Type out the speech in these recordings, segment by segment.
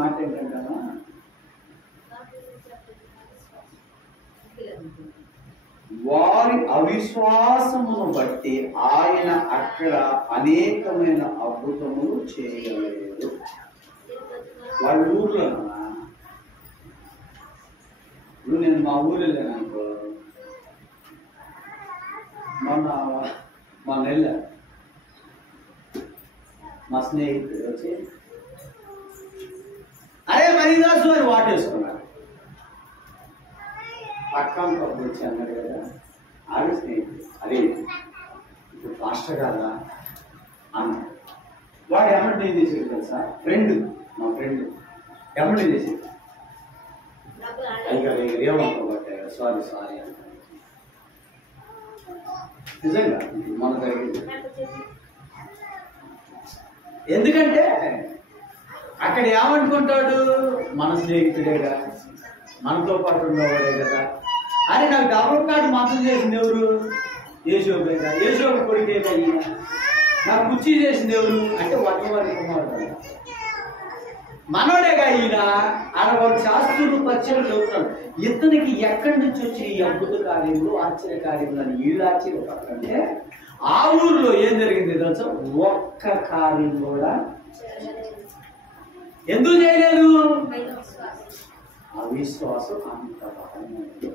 మాట ఏంటంటే వారి అవిశ్వాసమును బట్టి ఆయన అక్కడ అనేకమైన అద్భుతములు చేయలేదు. వాళ్ళ ఊర్లో ఇప్పుడు నేను మా ఊరు వెళ్ళాను అనుకో, మొన్న వెళ్ళా, మా స్నేహితుడు వచ్చి అరే మరిదాసు అని వాటేసుకున్నాడు. పక్కన పప్పు వచ్చి అన్నాడు కదా, ఆవిడ స్నేహితుడు, అరే ఇప్పుడు పాస్టర్ కాదా అన్నాడు. వాడు ఏమంటే ఏం చేసేది తెలుసా, ఫ్రెండ్, మా ఫ్రెండ్ ఏమంటే చేసేది, అయ్యా ఏమనుకోబట్టే సారీ అంట. నిజంగా మన జరిగింది. ఎందుకంటే అక్కడ ఏమనుకుంటాడు, మన స్నేహితుడేగా, మనతో పాటు ఉన్నవాడే కదా. అరే నాకు డబుల్ కార్డు మాత్రం చేసింది ఎవరు, యేషోబేగా, యేషోబు కొడుకేగా ఈయన. నాకు కుర్చీ చేసింది ఎవరు అంటే వడ్డవారి కుమారుడు, మనోడేగా ఈయన. ఆడవాడు శాస్త్రులు పరిచయం చదువుతాడు. ఇతనికి ఎక్కడి నుంచి వచ్చి ఈ అద్భుత కార్యములు ఆశ్చర్య కార్యములు అని వీళ్ళు ఆశ్చర్యపడకంటే, ఆ ఊర్లో ఏం జరిగింది తెలుసా, ఒక్క కార్యం కూడా ఎందుకు చేయలేదు, అవిశ్వాసం. అంత బలమైనది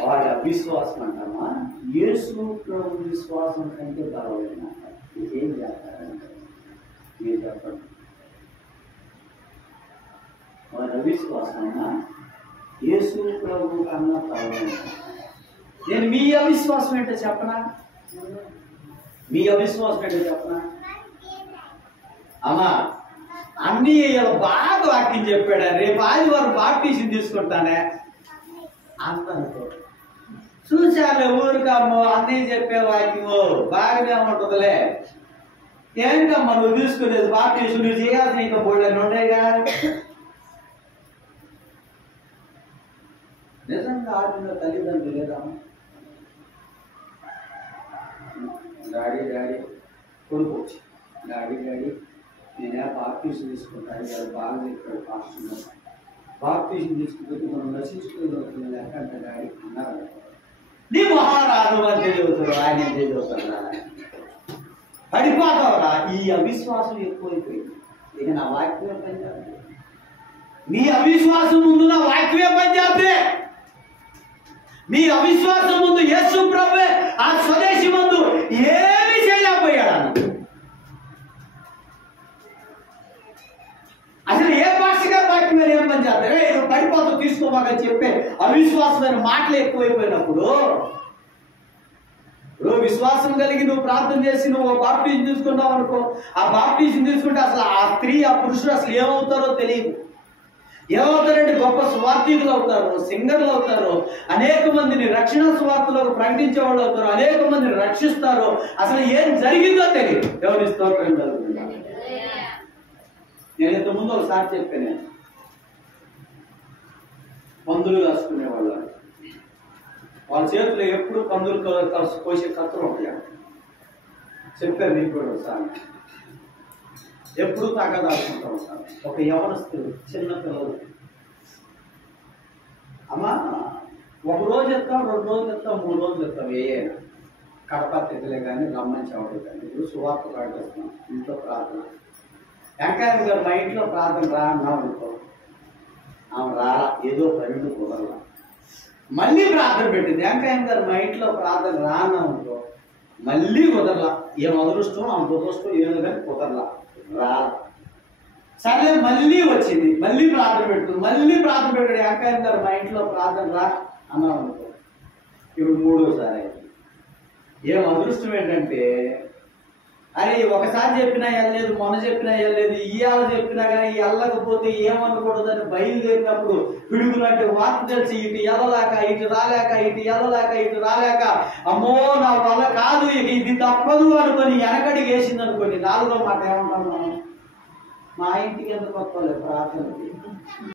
వాడి అవిశ్వాసం అంటామా, యేసు ప్రభు విశ్వాసం కంటే బలమైన ఏం చేస్తారంటే మీరు చెప్పండి. వాడి అవిశ్వాసం యేసు ప్రభు కన్నా బలమైన. నేను మీ అవిశ్వాసం ఏంటో చెప్పనా, మీ అవిశ్వాసం ఏంటో చెప్పనా అమ్మా. అన్నీ బాగా వాక్యం చెప్పాడా, రేపు ఆదివారం బాప్టిజం తీసుకుంటానే అందనుకో, చూశాలే ఊరికమ్మో అన్నీ చెప్పే వాక్యము బాగానే ఉంటుందిలే, ఏంటమ్మా నువ్వు తీసుకునేది బాప్టిజం, నువ్వు చేయాల్సిన ఇంకా బోళ్ళని ఉండేగా. నిజంగా ఆడిన తల్లిదండ్రులు లేదా, డాడీ కొడుకు డాడీ నేనే బాప్టిజం తీసుకుంటాను, అది బాగా చెప్పాడు పాస్టర్, బాప్టిజం తీసుకుంటే మనం నశించుకుని లెక్క అంటే డాడీ అన్నారు. నీ మహారాజు అని తెలియవుతాడు, ఆయన తెలియవుతాడా, పడిపోతావురా. ఈ అవిశ్వాసం ఎక్కువైపోయింది. ఇక నా వాక్యమే పనిచేస్తే, నీ అవిశ్వాసం ముందు నా వాక్యమే పనిచేస్తే, మీ అవిశ్వాసం ముందు యేసు ప్రభువే ఆ స్వదేశీ ముందు ఏమీ చేయలేకపోయాడు. అసలు ఏ భాషగా వాక్యం మీద ఏం పని చేస్తారే, పడిపోతావు తీసుకోమాకని చెప్పే అవిశ్వాసమైన మాటలు ఎక్కువైపోయినప్పుడు, విశ్వాసం కలిగి నువ్వు ప్రార్థన చేసి నువ్వు బాప్టిజం తీసుకున్నావు అనుకో, ఆ బాప్టిజం తీసుకుంటే అసలు ఆ స్త్రీ ఆ పురుషుడు అసలు ఏమవుతారో తెలియదు. ఏమవుతారంటే గొప్ప సువార్థికులు అవుతారు, సింగర్లు అవుతారు, అనేక మందిని రక్షణ సువార్తలకు ప్రకటించే వాళ్ళు అవుతారు, అనేక మందిని రక్షిస్తారు. అసలు ఏం జరిగిందో తెలియదు. ఎవరి స్తోత్రం జరుగుతుంది. నేను ఇంతకుముందు ఒకసారి చెప్పాను, పందులు కాసుకునేవాళ్ళు, వాళ్ళ చేతిలో ఎప్పుడు పందులు కోసే కత్తులు ఉంటాయి. చెప్పాను మీకు కూడా ఒకసారి, ఎప్పుడు తాగదాచుకుంటూ ఉంటారు. ఒక యవనస్తులు చిన్న పిల్లలు, అమ్మా ఒక రోజు ఎత్తాం, 2 రోజులు ఎత్తాం, 3 రోజులు ఎత్తాం, కడప తెగలే కానీ రమ్మని చెప్పడం కానీ. ఇప్పుడు సువార్త ప్రకటిస్తున్నాం, ఇంట్లో ప్రార్థన. వెంకయ్య గారు మా ఇంట్లో ప్రార్థన రా అన్నాం అనుకో, ఆమె రారా, ఏదో పన్నెండు కుదరలా. మళ్ళీ ప్రార్థన పెట్టింది. వెంకయ్య గారు మా ఇంట్లో ప్రార్థన రా అన్నాం అనుకో, మళ్ళీ కుదరలా. ఏం అదృష్టం ఆమె దురదృష్టం ఏదో కానీ కుదరలా, రా. సరే మళ్ళీ వచ్చింది, మళ్ళీ ప్రార్థన పెడుతుంది, మళ్ళీ ప్రార్థన పెట్టాడు. వెంకయ్య గారు మా ఇంట్లో ప్రార్థన రా అన్నాం అనుకో, ఇప్పుడు 3వసారి అయింది. ఏం అదృష్టం ఏంటంటే, అరే ఒకసారి చెప్పినా వెళ్ళలేదు, మొన్న చెప్పినా వెళ్ళలేదు, ఇవాళ చెప్పినా కానీ వెళ్ళకపోతే ఏమనకూడదని బయలుదేరినప్పుడు పిడుగులంటే వార్త తెలిసి ఇటు వెళ్ళలేక ఇటు రాలేక, ఇటు వెళ్ళలేక ఇటు రాలేక, అమ్మో నా వల్ల కాదు ఇక ఇది తప్పదు అనుకొని వెనకడికి వేసింది అనుకోండి, 4వ మాట ఏమంటాం మనం, మా ఇంటికి ఎందుకు వస్తలే ప్రార్థనకి.